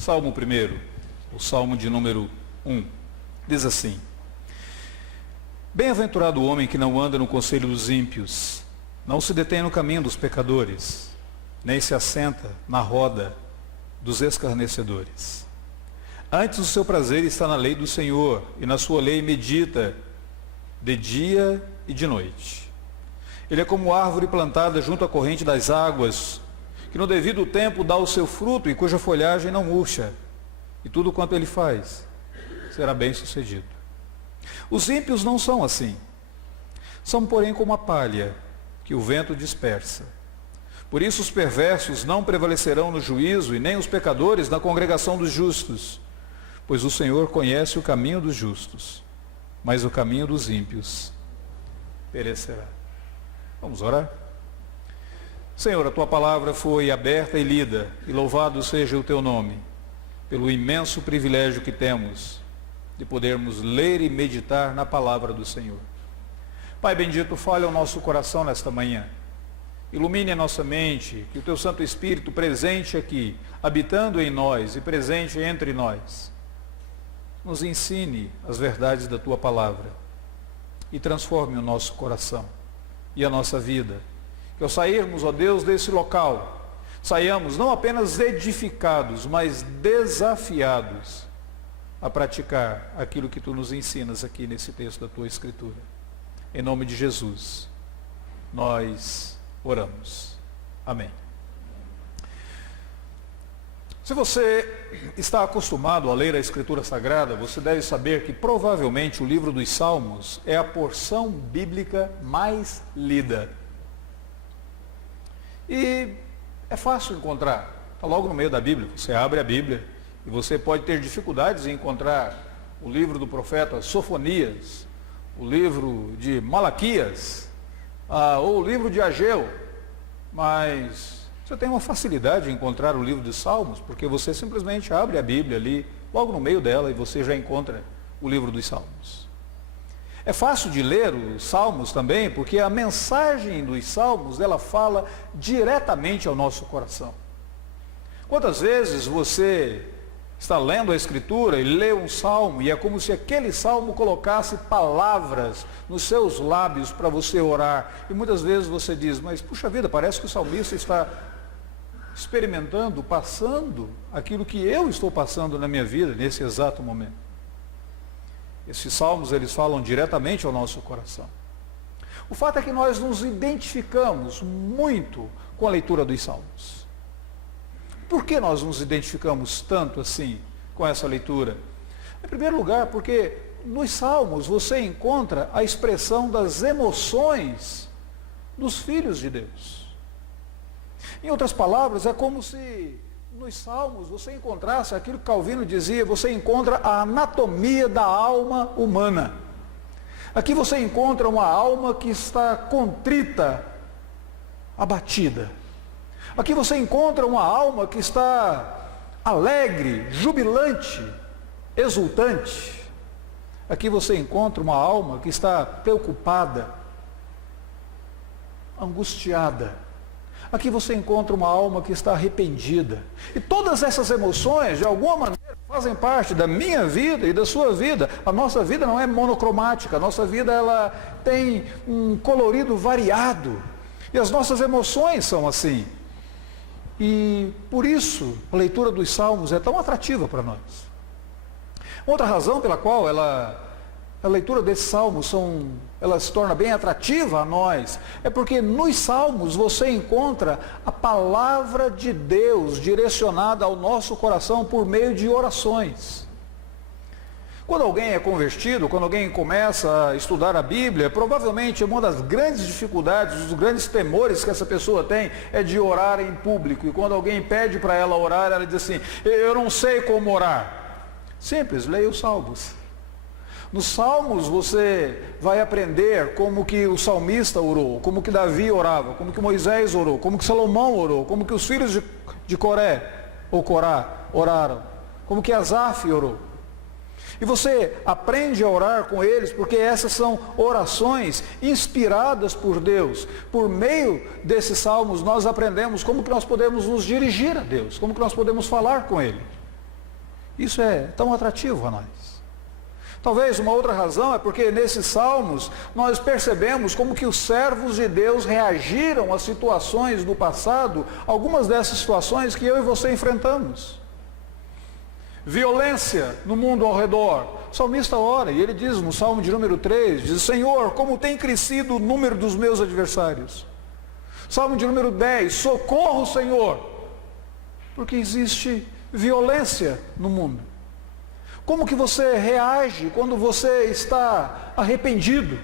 Salmo 1, o Salmo de número 1, diz assim: Bem-aventurado o homem que não anda no conselho dos ímpios, não se detém no caminho dos pecadores, nem se assenta na roda dos escarnecedores. Antes o seu prazer está na lei do Senhor, e na sua lei medita de dia e de noite. Ele é como árvore plantada junto à corrente das águas, que no devido tempo dá o seu fruto e cuja folhagem não murcha, e tudo quanto ele faz será bem sucedido. Os ímpios não são assim. São, porém, como a palha que o vento dispersa. Por isso os perversos não prevalecerão no juízo, e nem os pecadores na congregação dos justos. Pois o Senhor conhece o caminho dos justos, mas o caminho dos ímpios perecerá. Vamos orar? Senhor, a tua palavra foi aberta e lida, e louvado seja o teu nome, pelo imenso privilégio que temos de podermos ler e meditar na palavra do Senhor. Pai bendito, fale ao nosso coração nesta manhã. Ilumine a nossa mente, que o teu Santo Espírito presente aqui, habitando em nós e presente entre nós, nos ensine as verdades da tua palavra e transforme o nosso coração e a nossa vida. Que ao sairmos, ó Deus, desse local, saiamos não apenas edificados, mas desafiados a praticar aquilo que tu nos ensinas aqui nesse texto da tua Escritura. Em nome de Jesus, nós oramos. Amém. Se você está acostumado a ler a Escritura Sagrada, você deve saber que provavelmente o livro dos Salmos é a porção bíblica mais lida. E é fácil encontrar, está logo no meio da Bíblia. Você abre a Bíblia e você pode ter dificuldades em encontrar o livro do profeta Sofonias, o livro de Malaquias, ou o livro de Ageu, mas você tem uma facilidade em encontrar o livro dos Salmos, porque você simplesmente abre a Bíblia ali, logo no meio dela, e você já encontra o livro dos Salmos. É fácil de ler os Salmos também, porque a mensagem dos Salmos, ela fala diretamente ao nosso coração. Quantas vezes você está lendo a Escritura e lê um salmo, e é como se aquele salmo colocasse palavras nos seus lábios para você orar, e muitas vezes você diz, mas puxa vida, parece que o salmista está experimentando, passando aquilo que eu estou passando na minha vida nesse exato momento. Esses salmos, eles falam diretamente ao nosso coração. O fato é que nós nos identificamos muito com a leitura dos salmos. Por que nós nos identificamos tanto assim com essa leitura? Em primeiro lugar, porque nos salmos você encontra a expressão das emoções dos filhos de Deus. Em outras palavras, é como se nos salmos você encontrasse aquilo que Calvino dizia, você encontra a anatomia da alma humana. Aqui você encontra uma alma que está contrita, abatida. Aqui você encontra uma alma que está alegre, jubilante, exultante. Aqui você encontra uma alma que está preocupada, angustiada. Aqui você encontra uma alma que está arrependida. E todas essas emoções, de alguma maneira, fazem parte da minha vida e da sua vida. A nossa vida não é monocromática, a nossa vida ela tem um colorido variado. E as nossas emoções são assim. E por isso a leitura dos Salmos é tão atrativa para nós. Outra razão pela qual a leitura desses salmos ela se torna bem atrativa a nós, é porque nos salmos você encontra a palavra de Deus direcionada ao nosso coração por meio de orações. Quando alguém é convertido, quando alguém começa a estudar a Bíblia, provavelmente uma das grandes dificuldades, dos grandes temores que essa pessoa tem é de orar em público. E quando alguém pede para ela orar, ela diz assim, eu não sei como orar. Simples, leia os salmos. Nos salmos você vai aprender como que o salmista orou, como que Davi orava, como que Moisés orou, como que Salomão orou, como que os filhos de Coré ou Corá oraram, como que Asaf orou. E você aprende a orar com eles, porque essas são orações inspiradas por Deus. Por meio desses salmos nós aprendemos como que nós podemos nos dirigir a Deus, como que nós podemos falar com Ele. isso é tão atrativo a nós? Talvez uma outra razão é porque nesses salmos nós percebemos como que os servos de Deus reagiram a situações do passado, algumas dessas situações que eu e você enfrentamos. Violência no mundo ao redor. O salmista ora e ele diz no Salmo de número 3, diz: Senhor, como tem crescido o número dos meus adversários. Salmo de número 10, socorro, Senhor, porque existe violência no mundo. Como que você reage quando você está arrependido?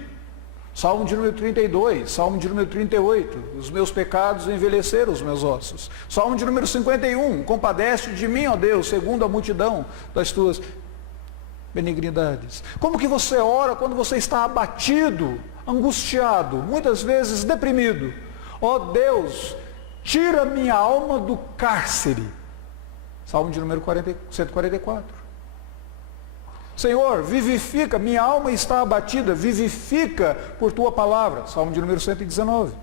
Salmo de número 32, Salmo de número 38, os meus pecados envelheceram os meus ossos. Salmo de número 51, compadece de mim, ó Deus, segundo a multidão das tuas benignidades. Como que você ora quando você está abatido, angustiado, muitas vezes deprimido? Ó Deus, tira minha alma do cárcere. Salmo de número 144. Senhor, vivifica, minha alma está abatida, vivifica por tua palavra. Salmo de número 119.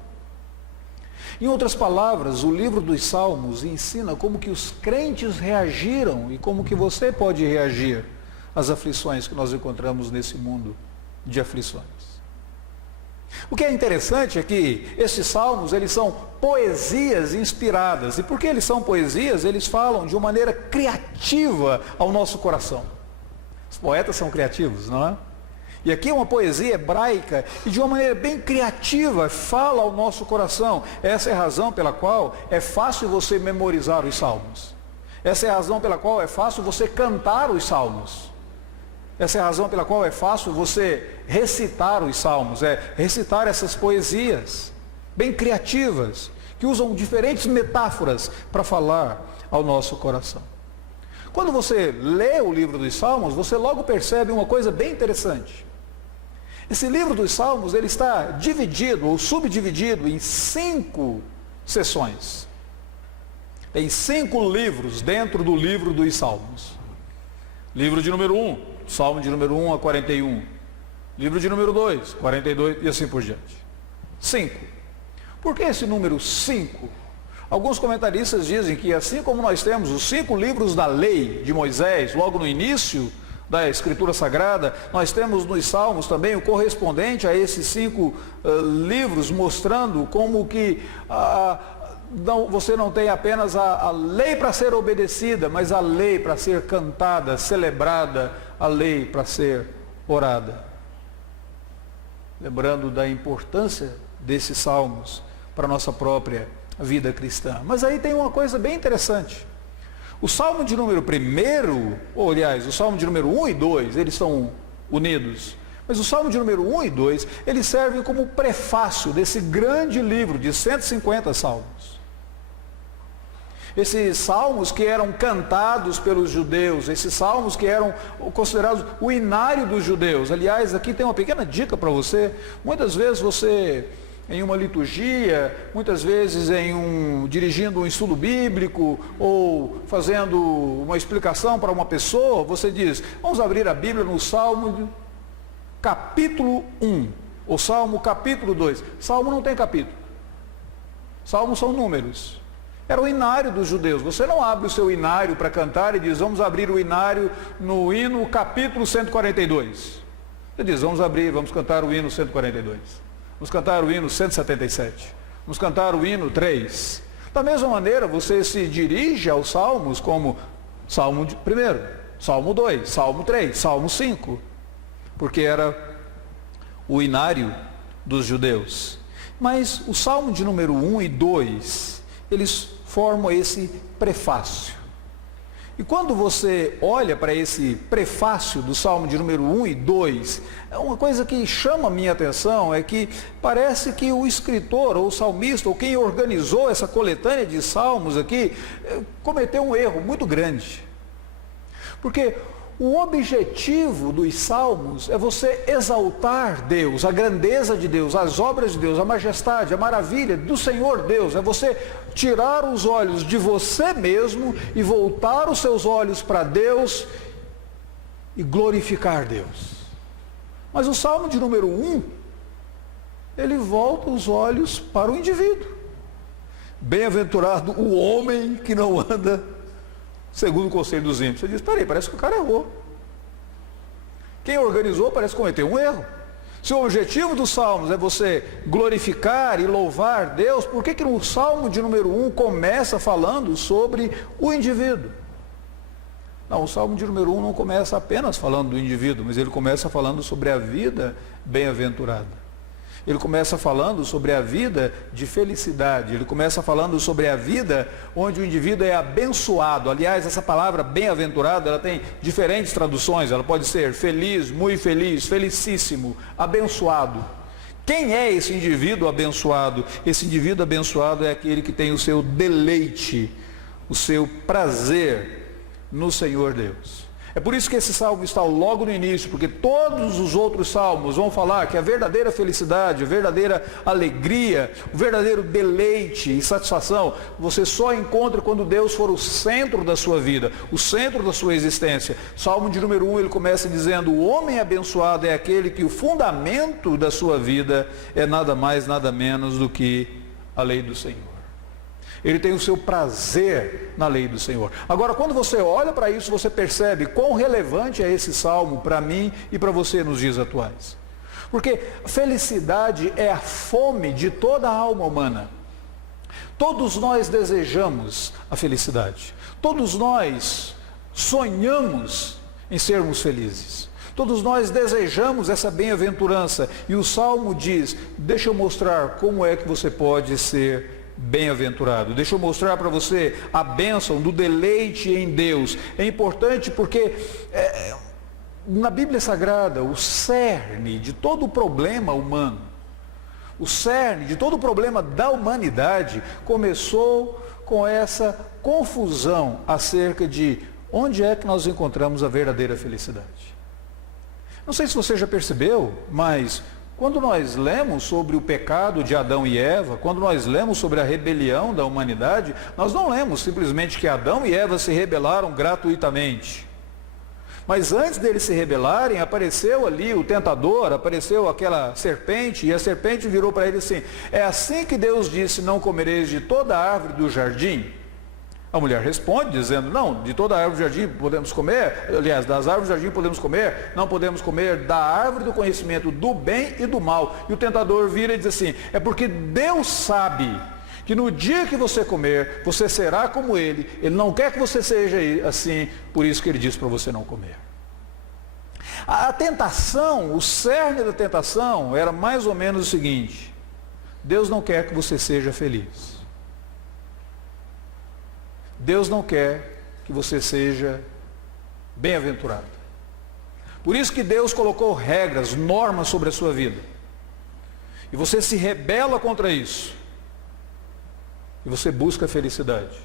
Em outras palavras, o livro dos Salmos ensina como que os crentes reagiram e como que você pode reagir às aflições que nós encontramos nesse mundo de aflições. O que é interessante é que esses salmos, eles são poesias inspiradas. E porque eles são poesias, eles falam de uma maneira criativa ao nosso coração. Os poetas são criativos, não é? E aqui é uma poesia hebraica e de uma maneira bem criativa fala ao nosso coração. Essa é a razão pela qual é fácil você memorizar os salmos. Essa é a razão pela qual é fácil você cantar os salmos. Essa é a razão pela qual é fácil você recitar os salmos, recitar essas poesias bem criativas, que usam diferentes metáforas para falar ao nosso coração. Quando você lê o livro dos Salmos, você logo percebe uma coisa bem interessante. Esse livro dos Salmos, ele está dividido ou subdividido em 5 seções. Tem 5 livros dentro do livro dos Salmos. Livro de número 1, Salmo de número 1 a 41. Livro de número 2, 42 e assim por diante. 5. Por que esse número 5? Alguns comentaristas dizem que assim como nós temos os 5 livros da lei de Moisés, logo no início da Escritura Sagrada, nós temos nos Salmos também o correspondente a esses 5 livros, mostrando como que você não tem apenas a lei para ser obedecida, mas a lei para ser cantada, celebrada, a lei para ser orada. Lembrando da importância desses salmos para a nossa própria vida cristã. Mas aí tem uma coisa bem interessante. O Salmo de número 1, ou aliás, o Salmo de número 1 e 2, eles são unidos. Mas o Salmo de número 1 e 2, eles servem como prefácio desse grande livro de 150 salmos. Esses salmos que eram cantados pelos judeus, esses salmos que eram considerados o inário dos judeus. Aliás, aqui tem uma pequena dica para você. Muitas vezes você, em uma liturgia, muitas vezes dirigindo um estudo bíblico ou fazendo uma explicação para uma pessoa, você diz: vamos abrir a Bíblia no Salmo capítulo 1, ou Salmo capítulo 2. Salmo não tem capítulo. Salmos são números. Era o inário dos judeus. Você não abre o seu inário para cantar e diz: vamos abrir o inário no hino capítulo 142. Você diz: vamos cantar o hino 142. Vamos cantar o hino 177. Vamos cantar o hino 3. Da mesma maneira, você se dirige aos salmos como Salmo 1, Salmo 2, Salmo 3, Salmo 5. Porque era o inário dos judeus. Mas o Salmo de número 1 e 2, eles formam esse prefácio. E quando você olha para esse prefácio do Salmo de número 1 e 2, uma coisa que chama a minha atenção é que parece que o escritor, ou o salmista, ou quem organizou essa coletânea de salmos aqui, cometeu um erro muito grande. Porque o objetivo dos salmos é você exaltar Deus, a grandeza de Deus, as obras de Deus, a majestade, a maravilha do Senhor Deus. É você tirar os olhos de você mesmo e voltar os seus olhos para Deus e glorificar Deus. Mas o Salmo de número 1, ele volta os olhos para o indivíduo. Bem-aventurado o homem que não anda segundo o conselho dos ímpios. Você diz, peraí, parece que o cara errou. Quem organizou parece que cometeu um erro. Se o objetivo dos salmos é você glorificar e louvar Deus, por que no salmo de número 1 começa falando sobre o indivíduo? Não, o salmo de número 1 não começa apenas falando do indivíduo, mas ele começa falando sobre a vida bem-aventurada. Ele começa falando sobre a vida de felicidade, ele começa falando sobre a vida onde o indivíduo é abençoado. Aliás, essa palavra bem-aventurado, ela tem diferentes traduções, ela pode ser feliz, muito feliz, felicíssimo, abençoado. Quem é esse indivíduo abençoado? Esse indivíduo abençoado é aquele que tem o seu deleite, o seu prazer no Senhor Deus. É por isso que esse salmo está logo no início, porque todos os outros salmos vão falar que a verdadeira felicidade, a verdadeira alegria, o verdadeiro deleite e satisfação, você só encontra quando Deus for o centro da sua vida, o centro da sua existência. Salmo de número 1, ele começa dizendo, o homem abençoado é aquele que o fundamento da sua vida é nada mais, nada menos do que a lei do Senhor. Ele tem o seu prazer na lei do Senhor. Agora, quando você olha para isso, você percebe quão relevante é esse salmo para mim e para você nos dias atuais. Porque felicidade é a fome de toda a alma humana. Todos nós desejamos a felicidade. Todos nós sonhamos em sermos felizes. Todos nós desejamos essa bem-aventurança. E o salmo diz, deixa eu mostrar como é que você pode ser bem-aventurado. Deixa eu mostrar para você a bênção do deleite em Deus. É importante porque na Bíblia Sagrada, o cerne de todo o problema humano, o cerne de todo o problema da humanidade começou com essa confusão acerca de onde é que nós encontramos a verdadeira felicidade. Não sei se você já percebeu, mas quando nós lemos sobre o pecado de Adão e Eva, quando nós lemos sobre a rebelião da humanidade, nós não lemos simplesmente que Adão e Eva se rebelaram gratuitamente. Mas antes deles se rebelarem, apareceu ali o tentador, apareceu aquela serpente, e a serpente virou para ele assim, é assim que Deus disse, não comereis de toda a árvore do jardim? A mulher responde dizendo, não, de toda a árvore do jardim podemos comer, aliás, das árvores do jardim podemos comer, não podemos comer da árvore do conhecimento do bem e do mal. E o tentador vira e diz assim, é porque Deus sabe que no dia que você comer, você será como Ele não quer que você seja assim, por isso que Ele diz para você não comer. A tentação, o cerne da tentação era mais ou menos o seguinte, Deus não quer que você seja feliz. Deus não quer que você seja bem-aventurado. Por isso que Deus colocou regras, normas sobre a sua vida. E você se rebela contra isso. E você busca a felicidade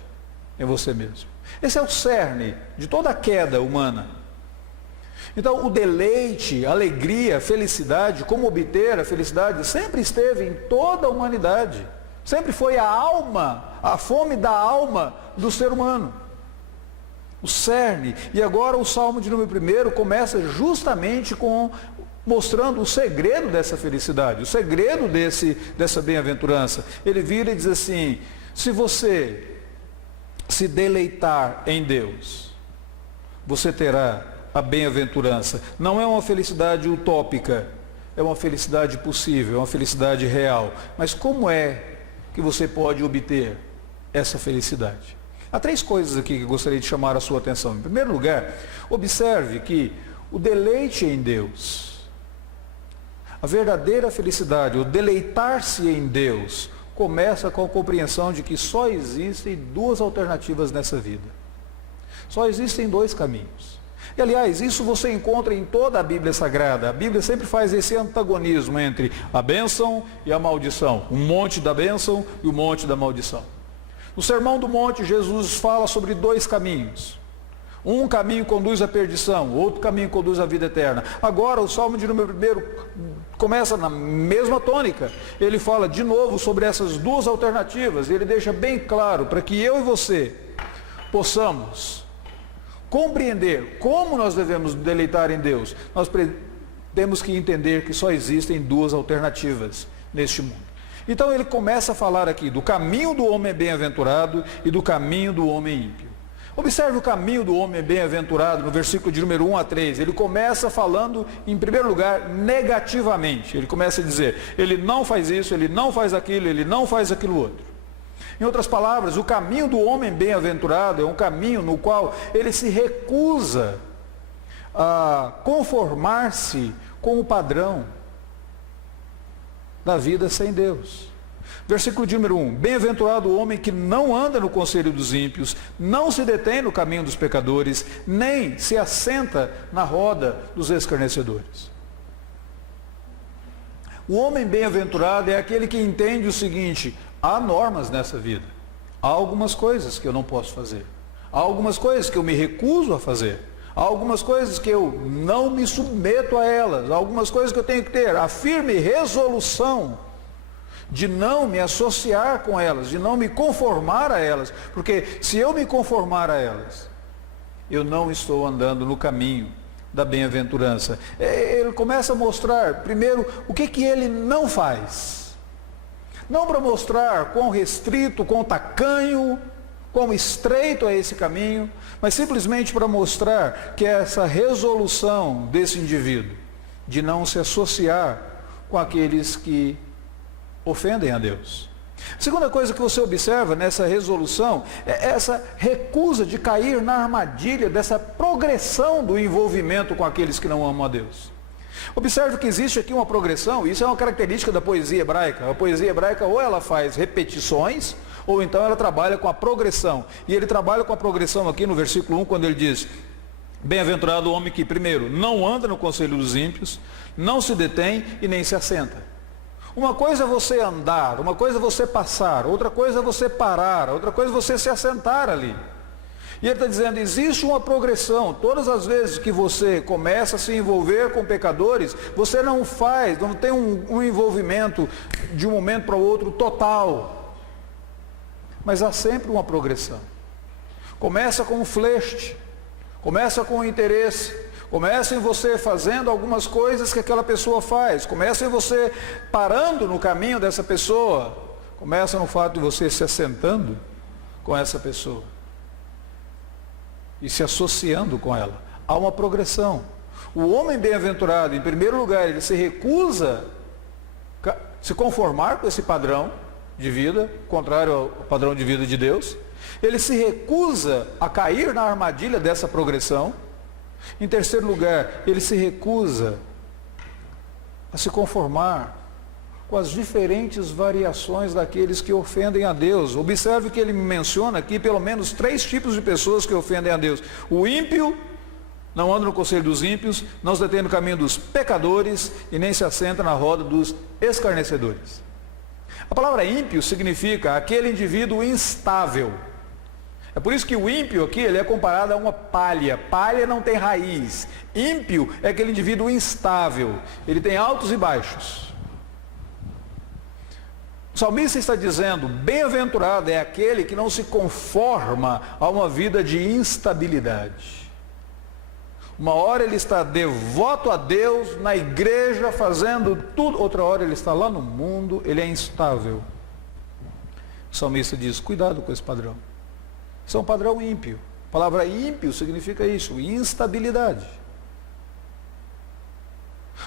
em você mesmo. Esse é o cerne de toda a queda humana. Então, o deleite, a alegria, a felicidade, como obter a felicidade, sempre esteve em toda a humanidade. Sempre foi a alma, a fome da alma do ser humano. O cerne. E agora o salmo de número 1 começa justamente mostrando o segredo dessa felicidade, o segredo dessa bem-aventurança. Ele vira e diz assim, se você se deleitar em Deus, você terá a bem-aventurança. Não é uma felicidade utópica, é uma felicidade possível, é uma felicidade real. Mas como é que você pode obter essa felicidade? Há 3 coisas aqui que eu gostaria de chamar a sua atenção. Em primeiro lugar, observe que o deleite em Deus, a verdadeira felicidade, o deleitar-se em Deus, começa com a compreensão de que só existem 2 alternativas nessa vida. Só existem 2 caminhos. E, aliás, isso você encontra em toda a Bíblia Sagrada. A Bíblia sempre faz esse antagonismo entre a bênção e a maldição. O monte da bênção e o monte da maldição. No Sermão do Monte, Jesus fala sobre 2 caminhos. Um caminho conduz à perdição, outro caminho conduz à vida eterna. Agora, o Salmo de número 1 começa na mesma tônica. Ele fala de novo sobre essas 2 alternativas. Ele deixa bem claro para que eu e você possamos compreender como nós devemos deleitar em Deus. Nós temos que entender que só existem 2 alternativas neste mundo. Então ele começa a falar aqui do caminho do homem bem-aventurado e do caminho do homem ímpio. Observe o caminho do homem bem-aventurado no versículo de número 1 a 3. Ele começa falando, em primeiro lugar, negativamente. Ele começa a dizer, ele não faz isso, ele não faz aquilo, ele não faz aquilo outro. Em outras palavras, o caminho do homem bem-aventurado é um caminho no qual ele se recusa a conformar-se com o padrão da vida sem Deus. Versículo de número 1. Bem-aventurado o homem que não anda no conselho dos ímpios, não se detém no caminho dos pecadores, nem se assenta na roda dos escarnecedores. O homem bem-aventurado é aquele que entende o seguinte: há normas nessa vida. Há algumas coisas que eu não posso fazer. Há algumas coisas que eu me recuso a fazer. Há algumas coisas que eu não me submeto a elas. Há algumas coisas que eu tenho que ter a firme resolução de não me associar com elas, de não me conformar a elas, porque se eu me conformar a elas, eu não estou andando no caminho da bem-aventurança. Ele começa a mostrar, primeiro, o que ele não faz. Não para mostrar quão restrito, quão tacanho, quão estreito é esse caminho, mas simplesmente para mostrar que é essa resolução desse indivíduo, de não se associar com aqueles que ofendem a Deus. A segunda coisa que você observa nessa resolução é essa recusa de cair na armadilha dessa progressão do envolvimento com aqueles que não amam a Deus. Observe que existe aqui uma progressão, e isso é uma característica da poesia hebraica. A poesia hebraica ou ela faz repetições, ou então ela trabalha com a progressão. E ele trabalha com a progressão aqui no versículo 1, quando ele diz: bem-aventurado o homem que, primeiro, não anda no conselho dos ímpios, não se detém e nem se assenta. Uma coisa é você andar, uma coisa é você passar, outra coisa é você parar, outra coisa é você se assentar ali. E ele está dizendo, existe uma progressão. Todas as vezes que você começa a se envolver com pecadores, você não tem um envolvimento de um momento para o outro total. Mas há sempre uma progressão. Começa com um flerte, começa com um interesse. Começa em você fazendo algumas coisas que aquela pessoa faz. Começa em você parando no caminho dessa pessoa. Começa no fato de você se assentando com essa pessoa e se associando com ela. Há uma progressão. O homem bem-aventurado, em primeiro lugar, ele se recusa a se conformar com esse padrão de vida, contrário ao padrão de vida de Deus. Ele se recusa a cair na armadilha dessa progressão. Em terceiro lugar, ele se recusa a se conformar com as diferentes variações daqueles que ofendem a Deus. Observe que ele menciona aqui pelo menos 3 tipos de pessoas que ofendem a Deus. O ímpio não anda no conselho dos ímpios, não se detém no caminho dos pecadores e nem se assenta na roda dos escarnecedores. A palavra ímpio significa aquele indivíduo instável. É por isso que o ímpio aqui, ele é comparado a uma palha. Palha não tem raiz. Ímpio é aquele indivíduo instável. Ele tem altos e baixos. O salmista está dizendo, bem-aventurado é aquele que não se conforma a uma vida de instabilidade. Uma hora ele está devoto a Deus, na igreja, fazendo tudo. Outra hora ele está lá no mundo, ele é instável. O salmista diz, cuidado com esse padrão. Isso é um padrão ímpio. A palavra ímpio significa isso, instabilidade.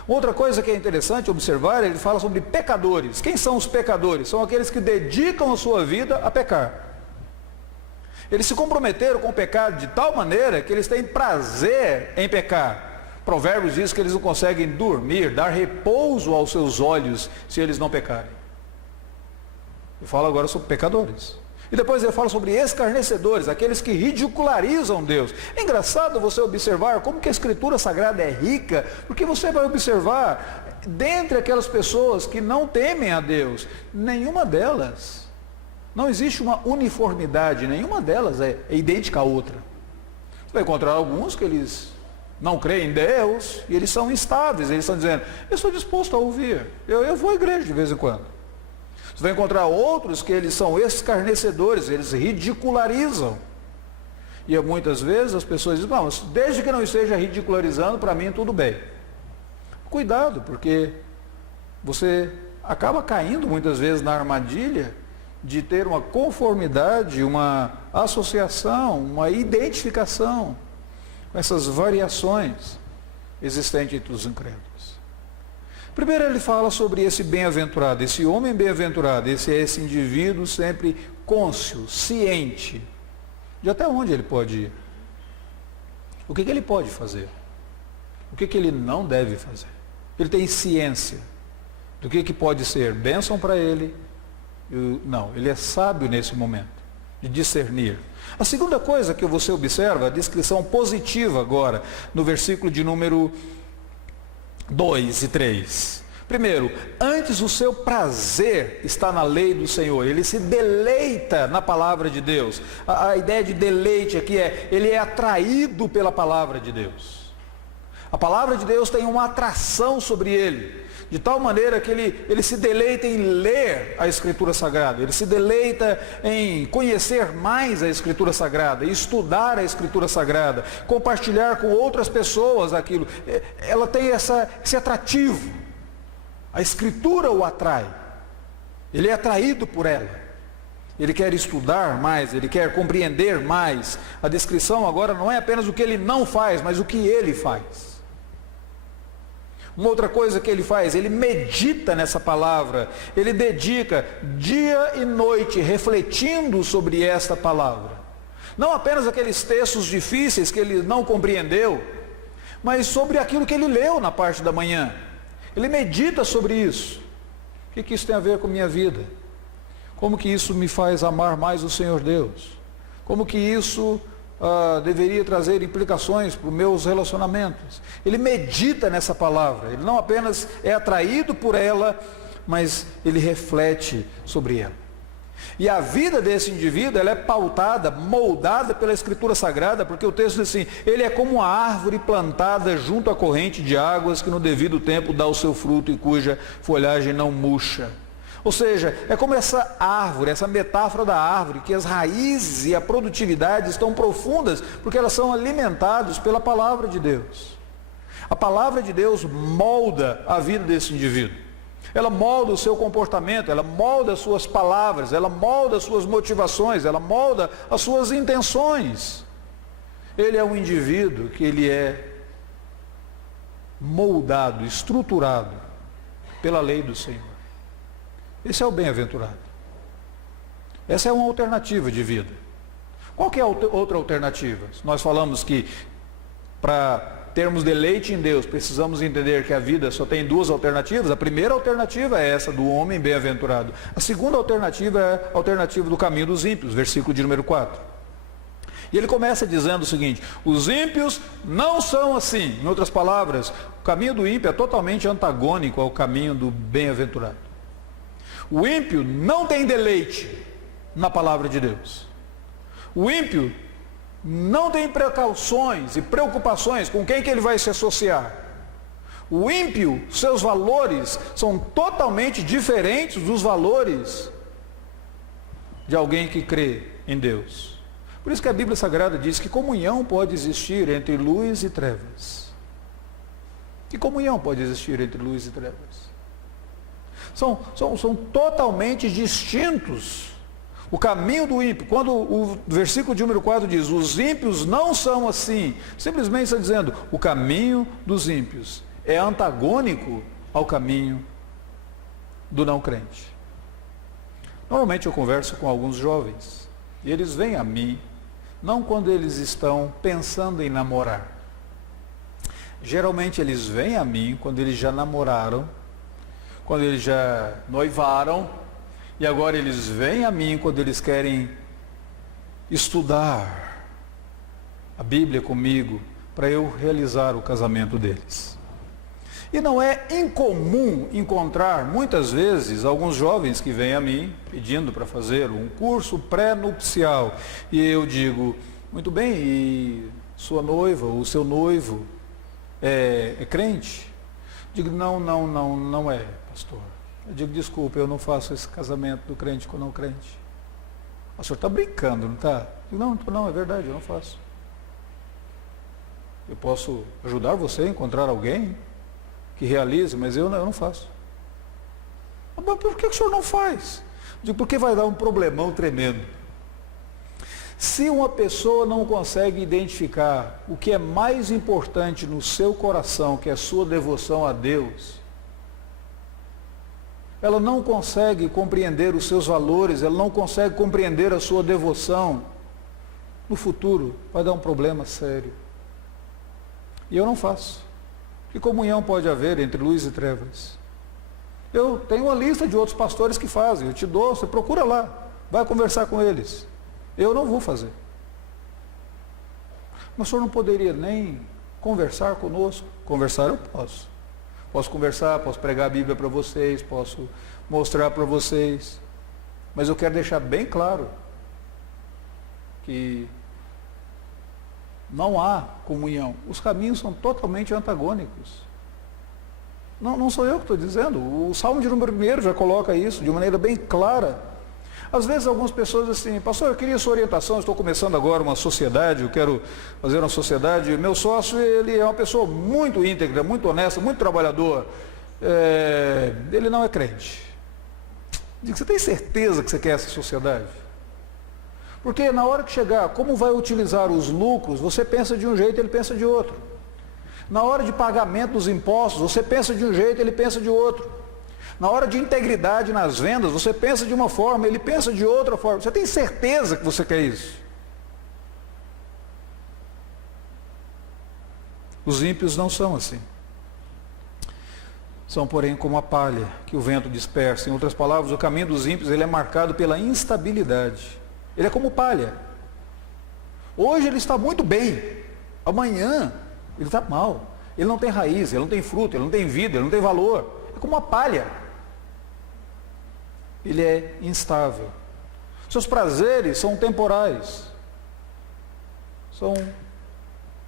Outra coisa que é interessante observar, ele fala sobre pecadores. Quem são os pecadores? São aqueles que dedicam a sua vida a pecar. Eles se comprometeram com o pecado de tal maneira que eles têm prazer em pecar. Provérbios diz que eles não conseguem dormir, dar repouso aos seus olhos se eles não pecarem. Eu falo agora sobre pecadores. E depois ele fala sobre escarnecedores, aqueles que ridicularizam Deus. É engraçado você observar como que a Escritura Sagrada é rica, porque você vai observar, dentre aquelas pessoas que não temem a Deus, nenhuma delas, não existe uma uniformidade, nenhuma delas é idêntica à outra. Você vai encontrar alguns que eles não creem em Deus, e eles são instáveis, eles estão dizendo, eu estou disposto a ouvir, eu vou à igreja de vez em quando. Você vai encontrar outros que eles são escarnecedores, eles ridicularizam. E muitas vezes as pessoas dizem, não, desde que não esteja ridicularizando, para mim tudo bem. Cuidado, porque você acaba caindo muitas vezes na armadilha de ter uma conformidade, uma associação, uma identificação com essas variações existentes entre os incrédulos. Primeiro ele fala sobre esse bem-aventurado, esse homem bem-aventurado, esse indivíduo sempre cônscio, ciente de até onde ele pode ir. O que ele pode fazer? O que ele não deve fazer? Ele tem ciência do que pode ser bênção para ele. Não, ele é sábio nesse momento, de discernir. A segunda coisa que você observa, a descrição positiva agora, no versículo de número 2 e 3. Primeiro, antes o seu prazer está na lei do Senhor, ele se deleita na palavra de Deus. A ideia de deleite aqui ele é atraído pela palavra de Deus. A palavra de Deus tem uma atração sobre ele, de tal maneira que ele se deleita em ler a Escritura Sagrada, ele se deleita em conhecer mais a Escritura Sagrada, estudar a Escritura Sagrada, compartilhar com outras pessoas aquilo. Ela tem esse atrativo. A Escritura o atrai. Ele é atraído por ela. Ele quer estudar mais, ele quer compreender mais. A descrição agora não é apenas o que ele não faz, mas o que ele faz. Uma outra coisa que ele faz, ele medita nessa palavra, ele dedica dia e noite refletindo sobre esta palavra. Não apenas aqueles textos difíceis que ele não compreendeu, mas sobre aquilo que ele leu na parte da manhã. Ele medita sobre isso. O que isso tem a ver com a minha vida? Como que isso me faz amar mais o Senhor Deus? Como que isso deveria trazer implicações para os meus relacionamentos? Ele medita nessa palavra, ele não apenas é atraído por ela, mas ele reflete sobre ela. E a vida desse indivíduo, ela é pautada, moldada pela Escritura Sagrada, porque o texto diz assim: ele é como uma árvore plantada junto à corrente de águas, que no devido tempo dá o seu fruto e cuja folhagem não murcha. Ou seja, é como essa árvore, essa metáfora da árvore, que as raízes e a produtividade estão profundas, porque elas são alimentadas pela palavra de Deus. A palavra de Deus molda a vida desse indivíduo. Ela molda o seu comportamento, ela molda as suas palavras, ela molda as suas motivações, ela molda as suas intenções. Ele é um indivíduo que ele é moldado, estruturado pela lei do Senhor. Esse é o bem-aventurado. Essa é uma alternativa de vida. Qual que é a outra alternativa? Nós falamos que para termos deleite em Deus, precisamos entender que a vida só tem duas alternativas. A primeira alternativa é essa do homem bem-aventurado. A segunda alternativa é a alternativa do caminho dos ímpios, versículo de número 4. E ele começa dizendo o seguinte: os ímpios não são assim. Em outras palavras, o caminho do ímpio é totalmente antagônico ao caminho do bem-aventurado. O ímpio não tem deleite na palavra de Deus. O ímpio não tem precauções e preocupações com quem que ele vai se associar. O ímpio, seus valores são totalmente diferentes dos valores de alguém que crê em Deus. Por isso que a Bíblia Sagrada diz que comunhão pode existir entre luz e trevas. Que comunhão pode existir entre luz e trevas? São totalmente distintos. O caminho do ímpio, quando o versículo de número 4 diz: os ímpios não são assim, simplesmente está dizendo, o caminho dos ímpios é antagônico ao caminho do não crente. Normalmente eu converso com alguns jovens, e eles vêm a mim, não quando eles estão pensando em namorar. Geralmente eles vêm a mim quando eles já namoraram, quando eles já noivaram, e agora eles vêm a mim quando eles querem estudar a Bíblia comigo, para eu realizar o casamento deles. E não é incomum encontrar, muitas vezes, alguns jovens que vêm a mim pedindo para fazer um curso pré-nupcial. E eu digo: muito bem, e sua noiva, ou seu noivo é crente? Digo: não é, pastor. Eu digo: desculpa, eu não faço esse casamento do crente com o não crente. O senhor está brincando, não está? Não, é verdade, eu não faço. Eu posso ajudar você a encontrar alguém que realize, mas eu não faço. Mas por que o senhor não faz? Digo, porque vai dar um problemão tremendo. Se uma pessoa não consegue identificar o que é mais importante no seu coração, que é a sua devoção a Deus, ela não consegue compreender os seus valores, ela não consegue compreender a sua devoção, no futuro vai dar um problema sério. E eu não faço. Que comunhão pode haver entre luz e trevas? Eu tenho uma lista de outros pastores que fazem, eu te dou, você procura lá, vai conversar com eles. Eu não vou fazer. Mas o senhor não poderia nem conversar conosco? Conversar eu posso. Posso conversar, posso pregar a Bíblia para vocês, posso mostrar para vocês. Mas eu quero deixar bem claro que não há comunhão. Os caminhos são totalmente antagônicos. Não sou eu que estou dizendo. O Salmo de número 1 já coloca isso de maneira bem clara. Às vezes algumas pessoas assim, pastor, eu queria sua orientação, estou começando agora uma sociedade, eu quero fazer uma sociedade, meu sócio, ele é uma pessoa muito íntegra, muito honesta, muito trabalhador, ele não é crente. Digo, você tem certeza que você quer essa sociedade? Porque na hora que chegar, como vai utilizar os lucros, você pensa de um jeito, ele pensa de outro. Na hora de pagamento dos impostos, você pensa de um jeito, ele pensa de outro. Na hora de integridade nas vendas, você pensa de uma forma, ele pensa de outra forma. Você tem certeza que você quer isso? Os ímpios não são assim. São, porém, como a palha que o vento dispersa. Em outras palavras, o caminho dos ímpios ele é marcado pela instabilidade. Ele é como palha. Hoje ele está muito bem. Amanhã ele está mal. Ele não tem raiz, ele não tem fruto, ele não tem vida, ele não tem valor. É como uma palha. Ele é instável. Seus prazeres são temporais. São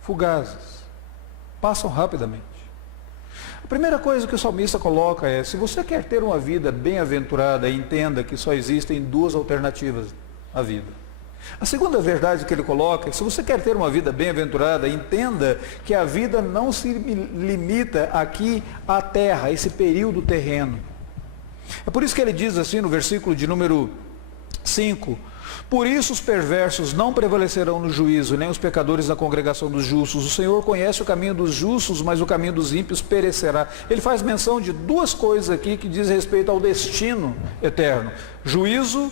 fugazes. Passam rapidamente. A primeira coisa que o salmista coloca é, se você quer ter uma vida bem-aventurada, entenda que só existem duas alternativas à vida. A segunda verdade que ele coloca é, se você quer ter uma vida bem-aventurada, entenda que a vida não se limita aqui à terra, a esse período terreno. É por isso que ele diz assim no versículo de número 5, por isso os perversos não prevalecerão no juízo, nem os pecadores na congregação dos justos. O Senhor conhece o caminho dos justos, mas o caminho dos ímpios perecerá. Ele faz menção de duas coisas aqui que diz respeito ao destino eterno: juízo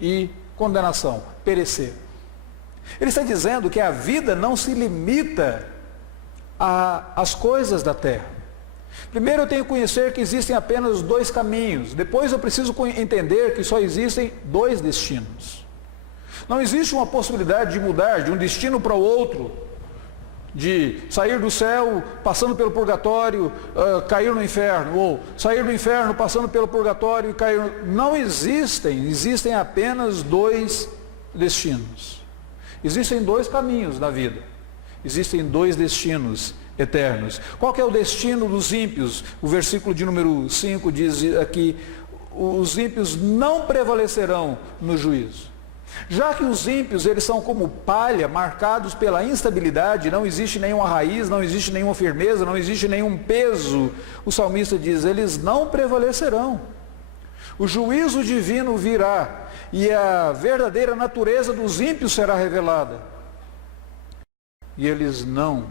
e condenação, perecer. Ele está dizendo que a vida não se limita às coisas da terra. Primeiro eu tenho que conhecer que existem apenas dois caminhos. Depois eu preciso entender que só existem dois destinos. Não existe uma possibilidade de mudar de um destino para o outro, de sair do céu passando pelo purgatório, cair no inferno, ou sair do inferno passando pelo purgatório e cair no... Não existem apenas dois destinos. Existem dois caminhos na vida. Existem dois destinos eternos. Qual que é o destino dos ímpios? O versículo de número 5 diz aqui, os ímpios não prevalecerão no juízo. Já que os ímpios, eles são como palha, marcados pela instabilidade, não existe nenhuma raiz, não existe nenhuma firmeza, não existe nenhum peso, o salmista diz, eles não prevalecerão. O juízo divino virá e a verdadeira natureza dos ímpios será revelada. E eles não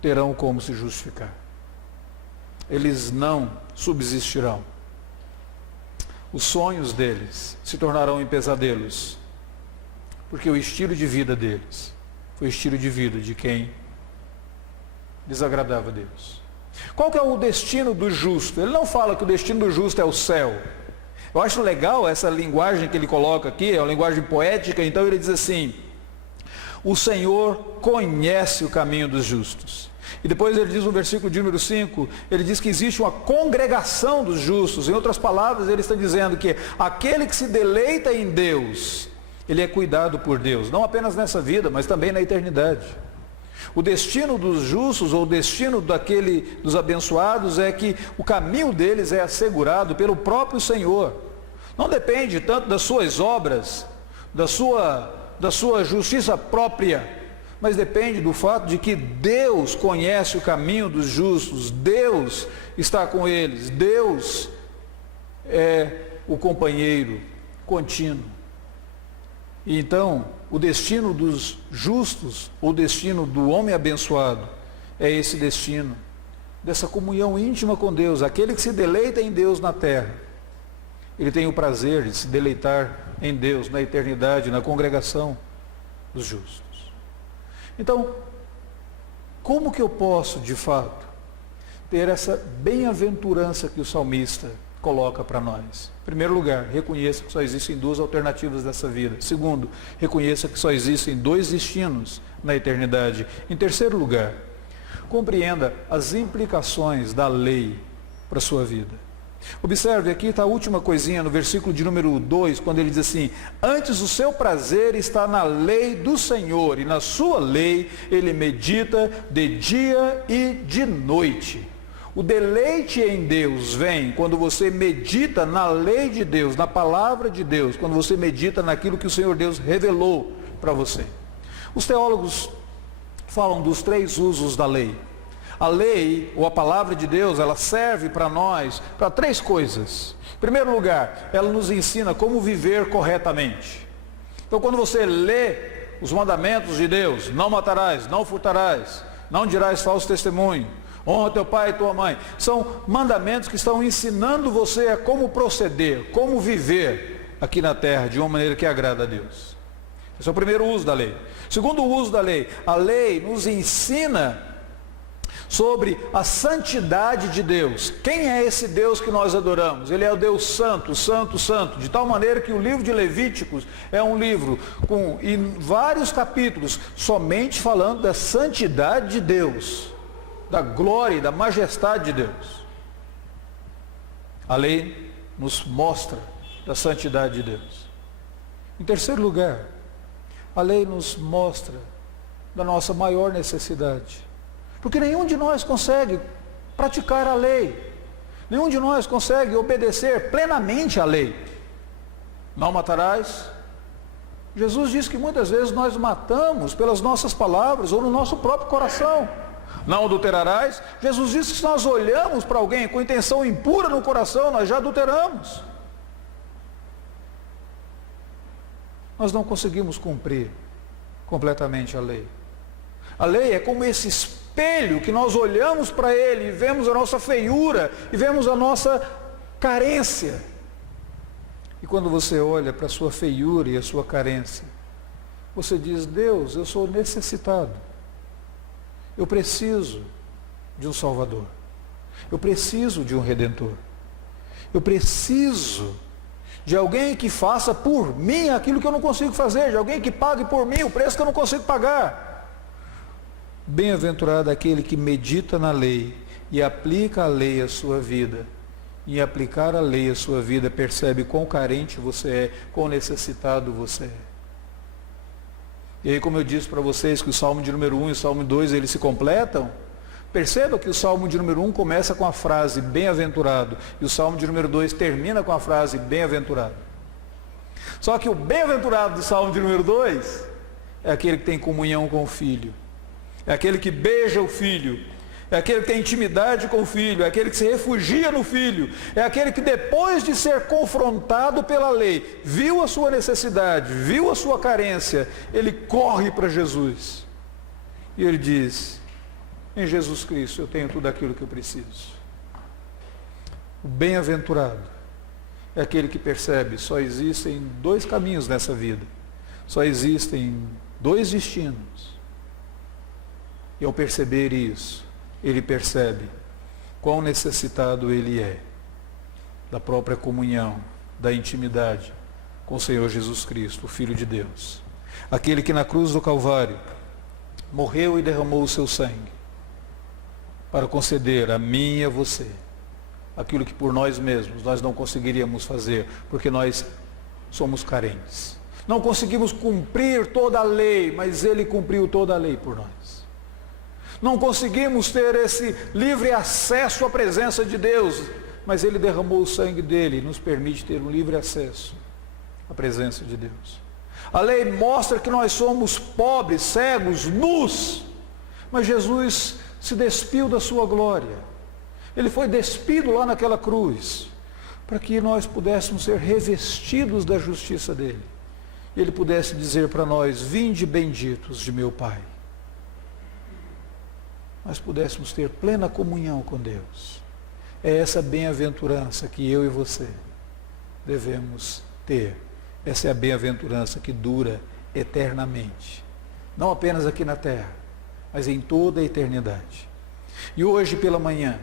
terão como se justificar. Eles não subsistirão. Os sonhos deles se tornarão em pesadelos, porque o estilo de vida deles foi o estilo de vida de quem desagradava a Deus. Qual que é o destino do justo? Ele não fala que o destino do justo é o céu. Eu acho legal essa linguagem que ele coloca aqui, é uma linguagem poética, então ele diz assim, o Senhor conhece o caminho dos justos. E depois ele diz no versículo de número 5, ele diz que existe uma congregação dos justos. Em outras palavras, ele está dizendo que aquele que se deleita em Deus, ele é cuidado por Deus, não apenas nessa vida, mas também na eternidade. O destino dos justos, ou o destino dos abençoados, é que o caminho deles é assegurado pelo próprio Senhor. Não depende tanto das suas obras, da sua justiça própria, mas depende do fato de que Deus conhece o caminho dos justos, Deus está com eles, Deus é o companheiro contínuo. E então, o destino dos justos, o destino do homem abençoado, é esse destino dessa comunhão íntima com Deus. Aquele que se deleita em Deus na terra, ele tem o prazer de se deleitar em Deus na eternidade, na congregação dos justos. Então, como que eu posso, de fato, ter essa bem-aventurança que o salmista coloca para nós? Em primeiro lugar, reconheça que só existem duas alternativas dessa vida. Segundo, reconheça que só existem dois destinos na eternidade. Em terceiro lugar, compreenda as implicações da lei para a sua vida. Observe, aqui está a última coisinha no versículo de número 2, quando ele diz assim: antes o seu prazer está na lei do Senhor, e na sua lei ele medita de dia e de noite. O deleite em Deus vem quando você medita na lei de Deus, na palavra de Deus, quando você medita naquilo que o Senhor Deus revelou para você. Os teólogos falam dos três usos da lei. A lei, ou a palavra de Deus, ela serve para nós para três coisas. Em primeiro lugar, ela nos ensina como viver corretamente. Então, quando você lê os mandamentos de Deus: não matarás, não furtarás, não dirás falso testemunho, honra teu pai e tua mãe, são mandamentos que estão ensinando você a como proceder, como viver aqui na terra de uma maneira que agrada a Deus. Esse é o primeiro uso da lei. Segundo uso da lei, a lei nos ensina sobre a santidade de Deus. Quem é esse Deus que nós adoramos? Ele é o Deus santo, santo, santo, de tal maneira que o livro de Levíticos é um livro com vários capítulos somente falando da santidade de Deus, da glória e da majestade de Deus. A lei nos mostra da santidade de Deus. Em terceiro lugar, a lei nos mostra da nossa maior necessidade. Porque nenhum de nós consegue praticar a lei. Nenhum de nós consegue obedecer plenamente à lei. Não matarás. Jesus diz que muitas vezes nós matamos pelas nossas palavras ou no nosso próprio coração. Não adulterarás. Jesus diz que se nós olhamos para alguém com intenção impura no coração, nós já adulteramos. Nós não conseguimos cumprir completamente a lei. A lei é como esse espelho que nós olhamos para ele e vemos a nossa feiura e vemos a nossa carência. E quando você olha para a sua feiura e a sua carência, você diz: Deus, eu sou necessitado. Eu preciso de um Salvador. Eu preciso de um Redentor. Eu preciso de alguém que faça por mim aquilo que eu não consigo fazer, de alguém que pague por mim o preço que eu não consigo pagar. Bem-aventurado aquele que medita na lei e aplica a lei à sua vida. Em aplicar a lei à sua vida, percebe quão carente você é, quão necessitado você é. E aí, como eu disse para vocês que o Salmo de número 1 e o Salmo 2, eles se completam, perceba que o Salmo de número 1 começa com a frase bem-aventurado, e o Salmo de número 2 termina com a frase bem-aventurado. Só que o bem-aventurado do Salmo de número 2 é aquele que tem comunhão com o Filho. É aquele que beija o Filho, é aquele que tem intimidade com o Filho, é aquele que se refugia no Filho, é aquele que depois de ser confrontado pela lei, viu a sua necessidade, viu a sua carência, ele corre para Jesus. E ele diz: em Jesus Cristo eu tenho tudo aquilo que eu preciso. O bem-aventurado é aquele que percebe: só existem dois caminhos nessa vida, só existem dois destinos. E ao perceber isso, ele percebe quão necessitado ele é da própria comunhão, da intimidade com o Senhor Jesus Cristo, o Filho de Deus. Aquele que na cruz do Calvário morreu e derramou o seu sangue para conceder a mim e a você aquilo que por nós mesmos nós não conseguiríamos fazer, porque nós somos carentes. Não conseguimos cumprir toda a lei, mas ele cumpriu toda a lei por nós. Não conseguimos ter esse livre acesso à presença de Deus, mas ele derramou o sangue dele e nos permite ter um livre acesso à presença de Deus. A lei mostra que nós somos pobres, cegos, nus, mas Jesus se despiu da sua glória. Ele foi despido lá naquela cruz, para que nós pudéssemos ser revestidos da justiça dele. E ele pudesse dizer para nós: vinde benditos de meu Pai. Nós pudéssemos ter plena comunhão com Deus. É essa bem-aventurança que eu e você devemos ter. Essa é a bem-aventurança que dura eternamente. Não apenas aqui na terra, mas em toda a eternidade. E hoje pela manhã,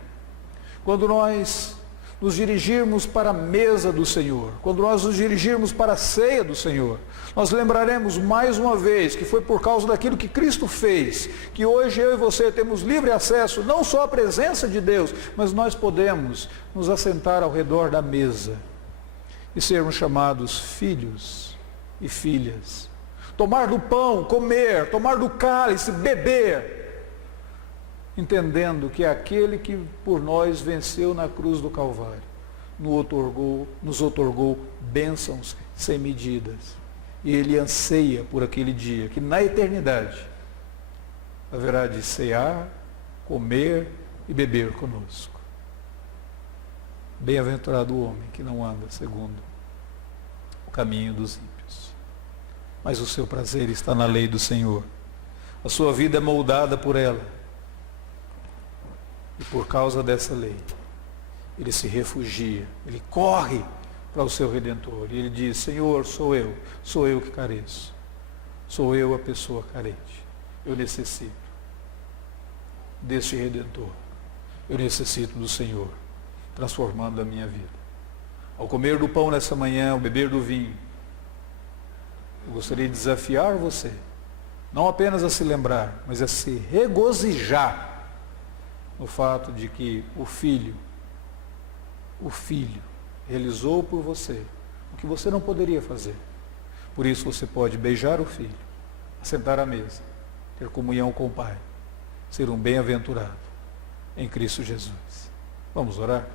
quando nós nos dirigirmos para a mesa do Senhor, quando nós nos dirigirmos para a ceia do Senhor, nós lembraremos mais uma vez que foi por causa daquilo que Cristo fez, que hoje eu e você temos livre acesso, não só à presença de Deus, mas nós podemos nos assentar ao redor da mesa e sermos chamados filhos e filhas. Tomar do pão, comer, tomar do cálice, beber, entendendo que aquele que por nós venceu na cruz do Calvário nos otorgou bênçãos sem medidas. E ele anseia por aquele dia que na eternidade haverá de cear, comer e beber conosco. Bem-aventurado o homem que não anda segundo o caminho dos ímpios, mas o seu prazer está na lei do Senhor. A sua vida é moldada por ela. E por causa dessa lei, ele se refugia, ele corre para o seu Redentor. E ele diz: Senhor, sou eu que careço. Sou eu a pessoa carente. Eu necessito deste Redentor. Eu necessito do Senhor, transformando a minha vida. Ao comer do pão nessa manhã, ao beber do vinho, eu gostaria de desafiar você, não apenas a se lembrar, mas a se regozijar no fato de que o Filho realizou por você o que você não poderia fazer. Por isso você pode beijar o Filho, assentar à mesa, ter comunhão com o Pai, ser um bem-aventurado em Cristo Jesus. Vamos orar?